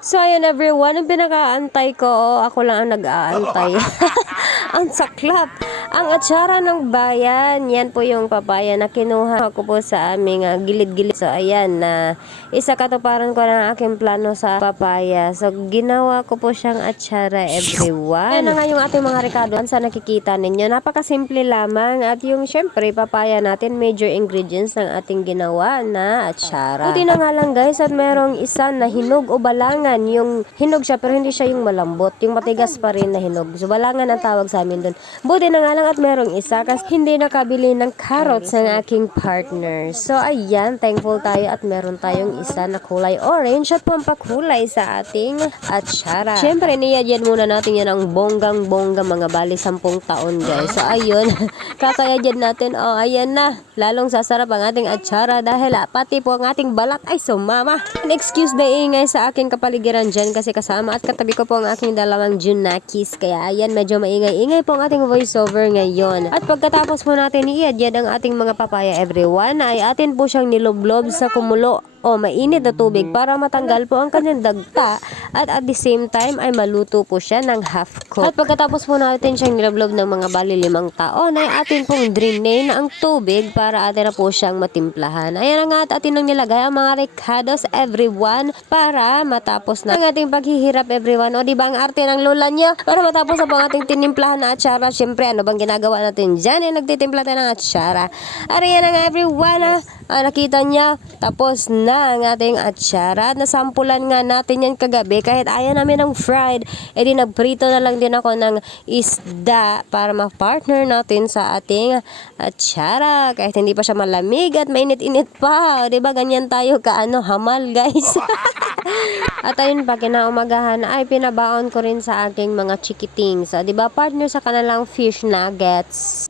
So, ayun everyone, ang pinakaantay ko, ako lang ang nag-aantay. Ang saklap. Ang atsara ng bayan, yan po yung papaya na kinuha ko po sa aming gilid-gilid. So, ayan, na isa katuparan ko ng aking plano sa papaya. So, ginawa ko po siyang atsara everyone. Ayan na nga yung ating mga rekado. Sa nakikita ninyo, napakasimple lamang. At yung syempre, papaya natin, major ingredients ng ating ginawa na atsara. Buti na nga lang guys, at merong isa na hinog o balangan. Yung hinog siya pero hindi siya yung malambot, yung matigas pa rin na hinog. So balangan ang tawag sa amin dun. Buti na nga lang at merong isa kasi hindi nakabili ng carrots ng aking partner. So ayan, thankful tayo at meron tayong isa na kulay orange at pampakulay sa ating atsara. Syempre niyadyan muna natin yan ang bonggang-bongga, mga bali 10 taon guys. So ayun, kakayadyan natin. Oh ayan na, lalong sasarap ang ating atsara dahil pati po ang ating balat ay sumama. Excuse the ingay sa aking kapaligiran dyan kasi kasama at katabi ko po ang aking dalawang Junakis. Kaya ayan, medyo maingay-ingay po ang ating voiceover ngayon. At pagkatapos po natin iadyan ang ating mga papaya everyone, ay atin po siyang niloblob sa kumulo o mainit na tubig para matanggal po ang kanyang dagta at the same time ay maluto po siya ng half cook. At pagkatapos po natin siyang niloblob ng mga bali 5 taon ay atin pong drainin ang tubig para atin na po siyang matimplahan. Ayan na nga at atin nang nilagay ang mga recados everyone para matapos na ang ating paghihirap everyone. O diba ang arte ng lola niya? Para matapos na po ang ating tinimplahan na atsara. Siyempre ano bang ginagawa natin dyan? Nagtitimpla tayo ng atsara. Ayan na nga everyone. Nakita niya, tapos na ang ating atsara. At nasampulan nga natin yan kagabi kahit ayaw namin ng fried. E di nagprito na lang din ako ng isda para ma-partner natin sa ating atsara. Kahit hindi pa siya malamig at mainit-init pa. Diba ganyan tayo hamal guys. At ayun pa, kinaumagahan ay pinabaon ko rin sa aking mga chikiting. So, diba partner sa kanilang fish nuggets.